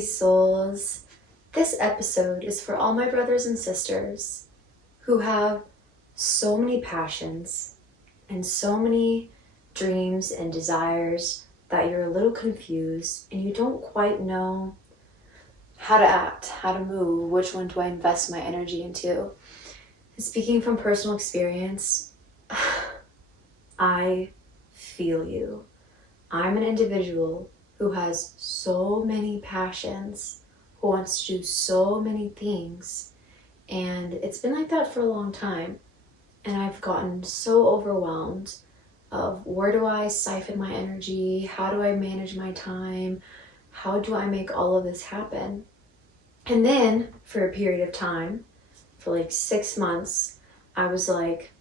sweet souls. This episode is for all my brothers and sisters who have so many passions and so many dreams and desires that you're a little confused and you don't quite know how to act, how to move, which one do I invest my energy into. And speaking from personal experience, I feel you. I'm an individual who has so many passions, who wants to do so many things, and it's been like that for a long time. And I've gotten so overwhelmed of where do I siphon my energy, how do I manage my time, how do I make all of this happen? And then for a period of time, for like 6 months, I was like,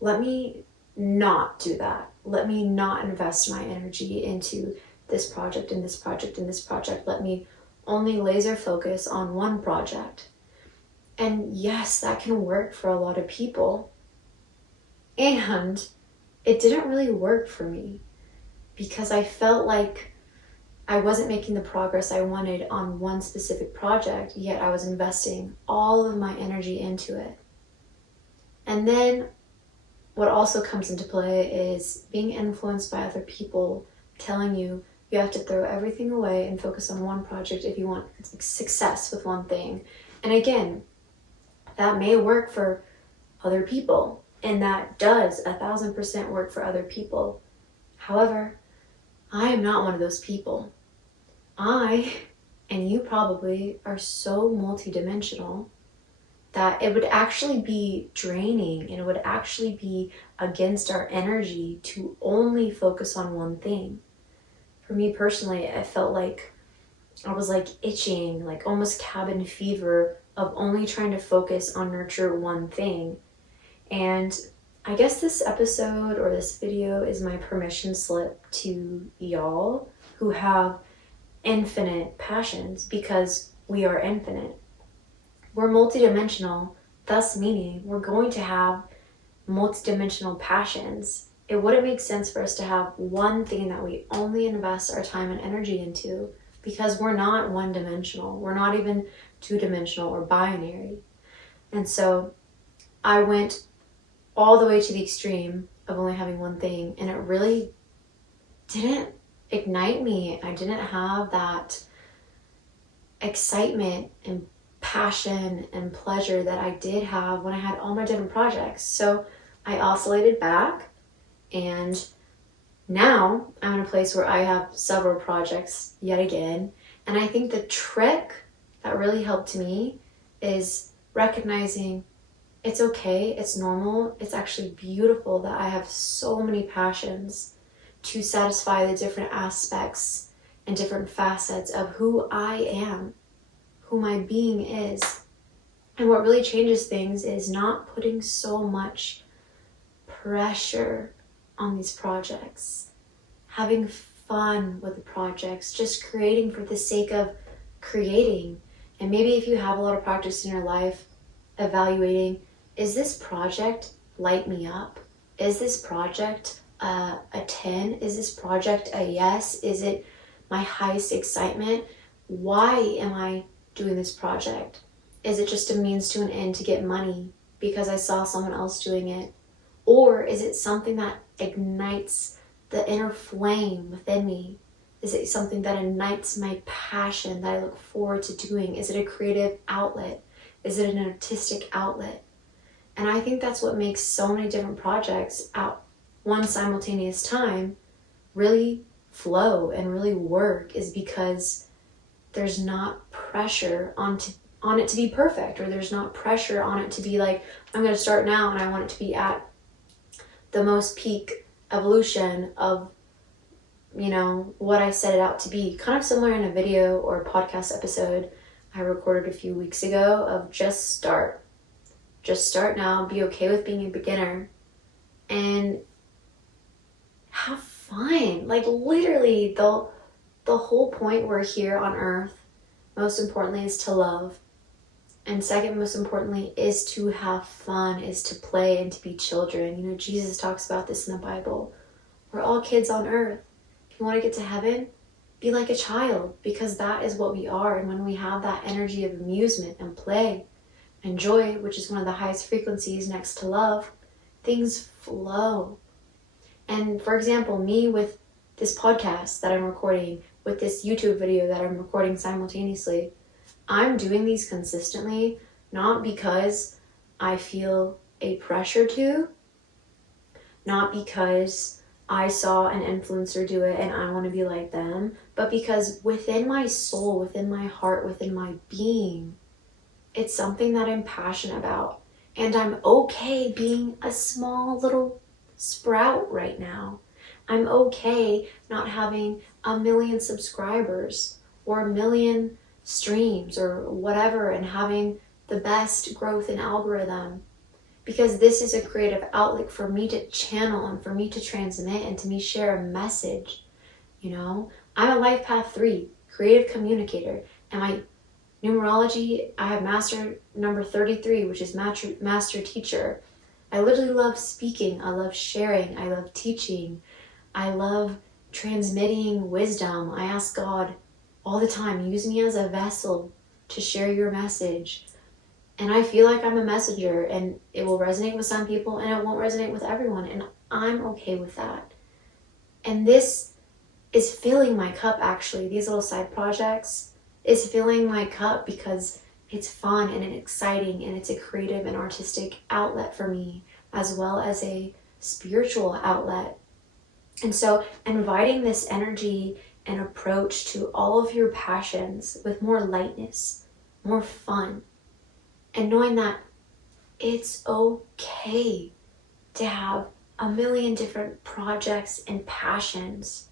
let me not do that. Let me not invest my energy into this project and this project and this project. Let me only laser focus on one project. And yes, that can work for a lot of people. And it didn't really work for me because I felt like I wasn't making the progress I wanted on one specific project, yet I was investing all of my energy into it. And then what also comes into play is being influenced by other people telling you you have to throw everything away and focus on one project if you want success with one thing. And again, that may work for other people, and that does 1,000% work for other people. However, I am not one of those people. I, and you probably, are so multidimensional that it would actually be draining and it would actually be against our energy to only focus on one thing. For me personally, I felt like I was like itching, like almost cabin fever of only trying to focus on nurture one thing. And I guess this episode or this video is my permission slip to y'all who have infinite passions, because we are infinite. We're multidimensional, thus meaning we're going to have multidimensional passions. It wouldn't make sense for us to have one thing that we only invest our time and energy into, because we're not one-dimensional. We're not even two-dimensional or binary. And so I went all the way to the extreme of only having one thing, and it really didn't ignite me. I didn't have that excitement and passion and pleasure that I did have when I had all my different projects. So I oscillated back, and now I'm in a place where I have several projects yet again. And I think the trick that really helped me is recognizing it's okay, it's normal, it's actually beautiful that I have so many passions to satisfy the different aspects and different facets of who I am, who my being is. And what really changes things is not putting so much pressure on these projects, having fun with the projects, just creating for the sake of creating. And maybe if you have a lot of practice in your life, evaluating, is this project light me up? Is this project a 10? Is this project a yes? Is it my highest excitement? Why am I doing this project? Is it just a means to an end to get money because I saw someone else doing it? Or is it something that ignites the inner flame within me? Is it something that ignites my passion that I look forward to doing? Is it a creative outlet? Is it an artistic outlet? And I think that's what makes so many different projects at one simultaneous time really flow and really work, is because there's not pressure on it to be perfect, or there's not pressure on it to be like, I'm going to start now and I want it to be at the most peak evolution of, what I set it out to be. Kind of similar in a video or a podcast episode I recorded a few weeks ago of just start. Just start now, be okay with being a beginner, and have fun. Like literally the whole point we're here on earth, most importantly, is to love. And second, most importantly, is to have fun, is to play and to be children. Jesus talks about this in the Bible. We're all kids on earth. If you want to get to heaven, be like a child, because that is what we are. And when we have that energy of amusement and play and joy, which is one of the highest frequencies next to love, things flow. And for example, me with this podcast that I'm recording, with this YouTube video that I'm recording simultaneously, I'm doing these consistently, not because I feel a pressure to, not because I saw an influencer do it and I want to be like them, but because within my soul, within my heart, within my being, it's something that I'm passionate about. And I'm okay being a small little sprout right now. I'm okay not having 1 million subscribers or 1 million streams or whatever, and having the best growth in algorithm, because this is a creative outlet for me to channel and for me to transmit and to me share a message. You know, I'm a life path 3 creative communicator, and my numerology, I have master number 33, which is master teacher. I literally love speaking. I love sharing. I love teaching. I love transmitting wisdom. I ask God all the time, use me as a vessel to share your message. And I feel like I'm a messenger, and it will resonate with some people and it won't resonate with everyone. And I'm okay with that. And this is filling my cup, actually. These little side projects is filling my cup because it's fun and it's exciting, and it's a creative and artistic outlet for me, as well as a spiritual outlet. And so inviting this energy and approach to all of your passions with more lightness, more fun, and knowing that it's okay to have 1 million different projects and passions.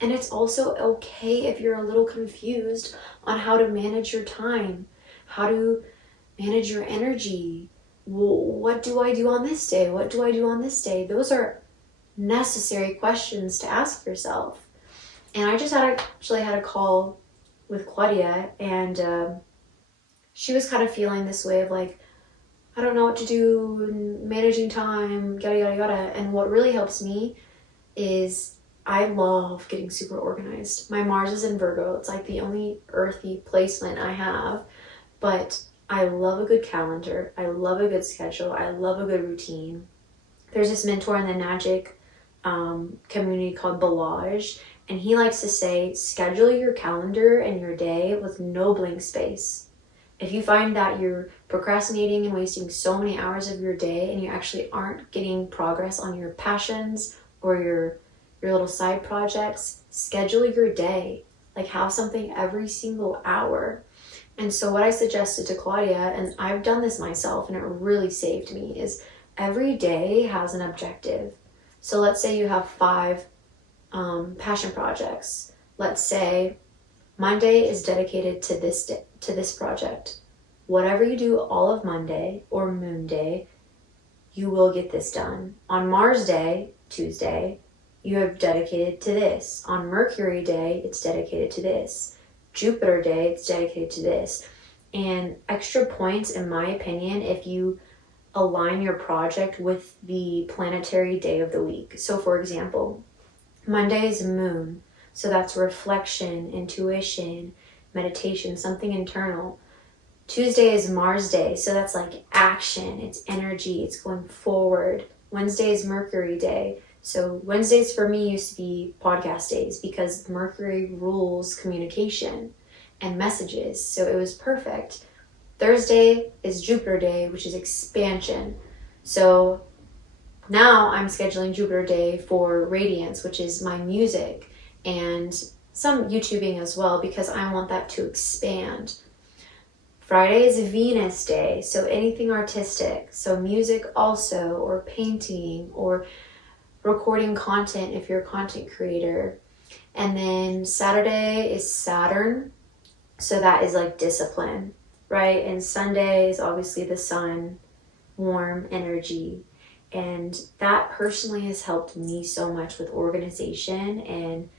And it's also okay if you're a little confused on how to manage your time, how to manage your energy. What do I do on this day? What do I do on this day? Those are necessary questions to ask yourself. And I just actually had a call with Claudia, and she was kind of feeling this way of like, I don't know what to do, managing time, yada, yada, yada. And what really helps me is I love getting super organized. My Mars is in Virgo. It's like the only earthy placement I have, but I love a good calendar. I love a good schedule. I love a good routine. There's this mentor in the magic community called 𝓆𝑜𝓎, and he likes to say, schedule your calendar and your day with no blank space. If you find that you're procrastinating and wasting so many hours of your day and you actually aren't getting progress on your passions or your little side projects, schedule your day. Like, have something every single hour. And so what I suggested to Claudia, and I've done this myself and it really saved me, is every day has an objective. So let's say you have 5 passion projects. Let's say Monday is dedicated to this project. Whatever you do all of Monday or Moon Day, you will get this done. On Mars Day, Tuesday, you have dedicated to this. On Mercury Day, it's dedicated to this. Jupiter Day, it's dedicated to this. And extra points, in my opinion, if you align your project with the planetary day of the week. So for example, Monday is Moon. So that's reflection, intuition, meditation, something internal. Tuesday is Mars Day. So that's like action, it's energy, it's going forward. Wednesday is Mercury Day. So Wednesdays for me used to be podcast days because Mercury rules communication and messages. So it was perfect. Thursday is Jupiter Day, which is expansion. So now I'm scheduling Jupiter Day for Radiance, which is my music, and some YouTubing as well, because I want that to expand. Friday is Venus Day, so anything artistic. So music also, or painting, or recording content if you're a content creator. And then Saturday is Saturn, so that is like discipline, right? And Sunday is obviously the sun, warm energy. And that personally has helped me so much with organization and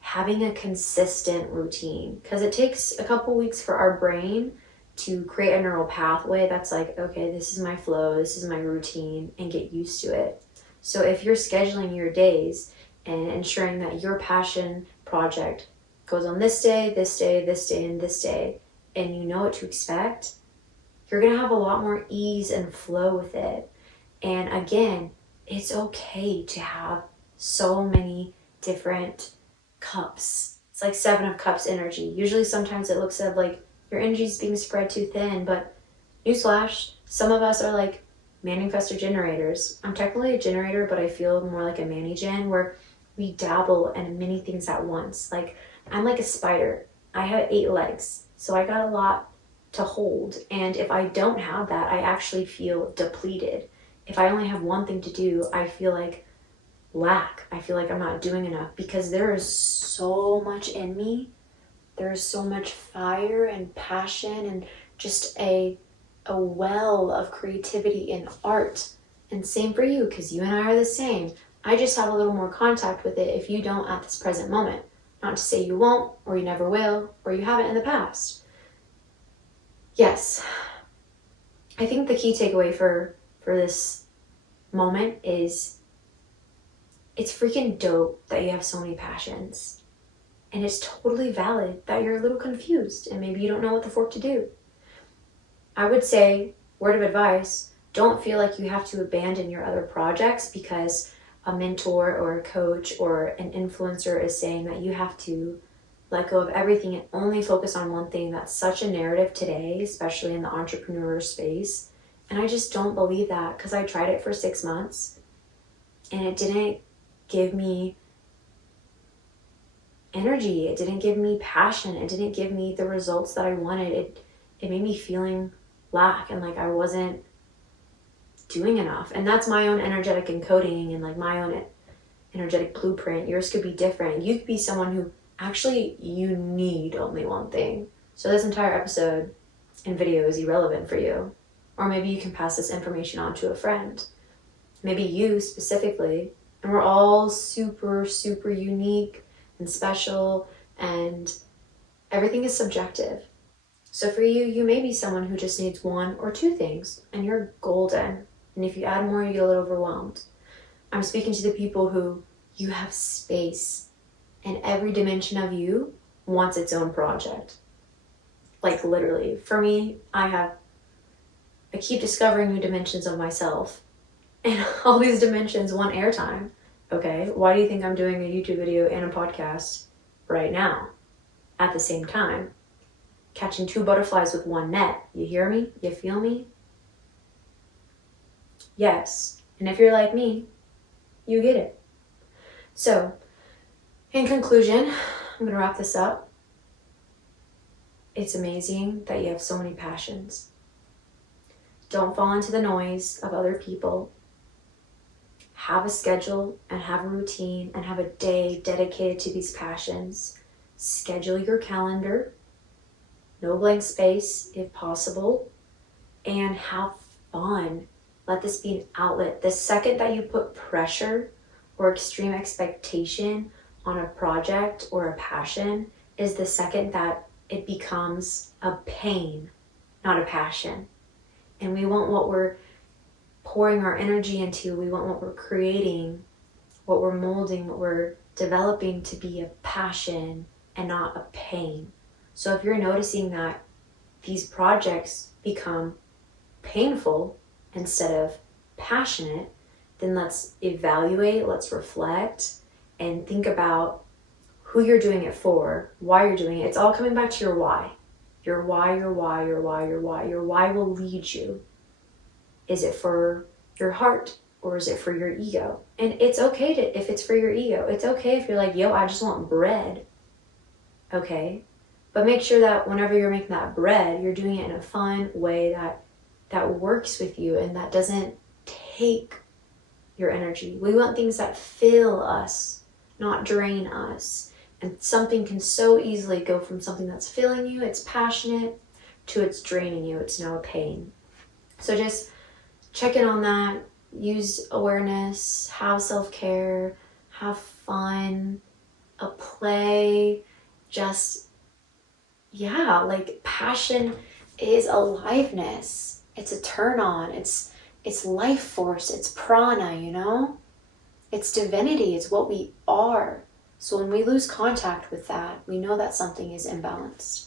having a consistent routine, because it takes a couple weeks for our brain to create a neural pathway that's like, okay, this is my flow, this is my routine, and get used to it. So if you're scheduling your days and ensuring that your passion project goes on this day, this day, this day, and this day, and you know what to expect, you're going to have a lot more ease and flow with it. And again, it's okay to have so many different cups. It's like 7 of Cups energy. Usually sometimes it looks like your energy is being spread too thin, but newsflash, some of us are like manifestor generators. I'm technically a generator, but I feel more like a mani-gen, where we dabble in many things at once. Like, I'm like a spider. I have 8 legs, so I got a lot to hold. And if I don't have that, I actually feel depleted. If I only have one thing to do, I feel like lack. I feel like I'm not doing enough, because there is so much in me. There is so much fire and passion and just a well of creativity and art. And same for you, because you and I are the same. I just have a little more contact with it if you don't at this present moment. Not to say you won't, or you never will, or you haven't in the past. Yes, I think the key takeaway for this moment is it's freaking dope that you have so many passions. And it's totally valid that you're a little confused and maybe you don't know what the fork to do. I would say, word of advice, don't feel like you have to abandon your other projects because a mentor or a coach or an influencer is saying that you have to let go of everything and only focus on one thing. That's such a narrative today, especially in the entrepreneur space. And I just don't believe that, because I tried it for 6 months and it didn't give me energy. It didn't give me passion. It didn't give me the results that I wanted. It made me feeling lack and like I wasn't doing enough. And that's my own energetic encoding and like my own energetic blueprint. Yours could be different. You could be someone who actually you need only one thing. So this entire episode and video is irrelevant for you. Or maybe you can pass this information on to a friend. Maybe you specifically. And we're all super, super unique and special, and everything is subjective. So for you, you may be someone who just needs 1 or 2 things, and you're golden. And if you add more, you get a little overwhelmed. I'm speaking to the people who you have space, and every dimension of you wants its own project. Like literally, for me, I keep discovering new dimensions of myself, and all these dimensions want airtime. Okay, why do you think I'm doing a YouTube video and a podcast right now at the same time? Catching 2 butterflies with 1 net. You hear me? You feel me? Yes. And if you're like me, you get it. So, in conclusion, I'm going to wrap this up. It's amazing that you have so many passions. Don't fall into the noise of other people. Have a schedule and have a routine and have a day dedicated to these passions. Schedule your calendar. No blank space if possible. And have fun. Let this be an outlet. The second that you put pressure or extreme expectation on a project or a passion is the second that it becomes a pain, not a passion. And we want what we're pouring our energy into, we want what we're creating, what we're molding, what we're developing to be a passion and not a pain. So if you're noticing that these projects become painful instead of passionate, then let's evaluate, let's reflect, and think about who you're doing it for, why you're doing it. It's all coming back to your why. Your why, your why, your why, your why. Your why will lead you. Is it for your heart or is it for your ego? And it's okay if it's for your ego. It's okay if you're like, yo, I just want bread. Okay? But make sure that whenever you're making that bread, you're doing it in a fun way that works with you and that doesn't take your energy. We want things that fill us, not drain us. And something can so easily go from something that's filling you, it's passionate, to it's draining you, it's now a pain. So just check in on that, use awareness, have self-care, have fun, a play, just, yeah, like passion is aliveness. It's a turn on, it's life force, it's prana, you know? It's divinity, it's what we are. So when we lose contact with that, we know that something is imbalanced.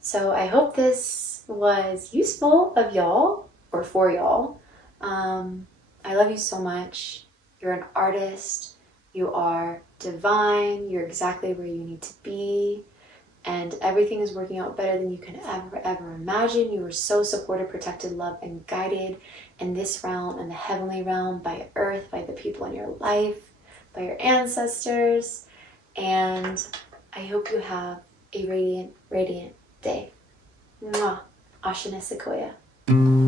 So I hope this was useful of y'all, or for y'all. I love you so much. You're an artist. You are divine. You're exactly where you need to be. And everything is working out better than you can ever imagine. You are so supported, protected, loved, and guided in this realm and the heavenly realm by Earth, by the people in your life, by your ancestors. And I hope you have a radiant, radiant day. Mwah. 𝓆𝑜𝓶.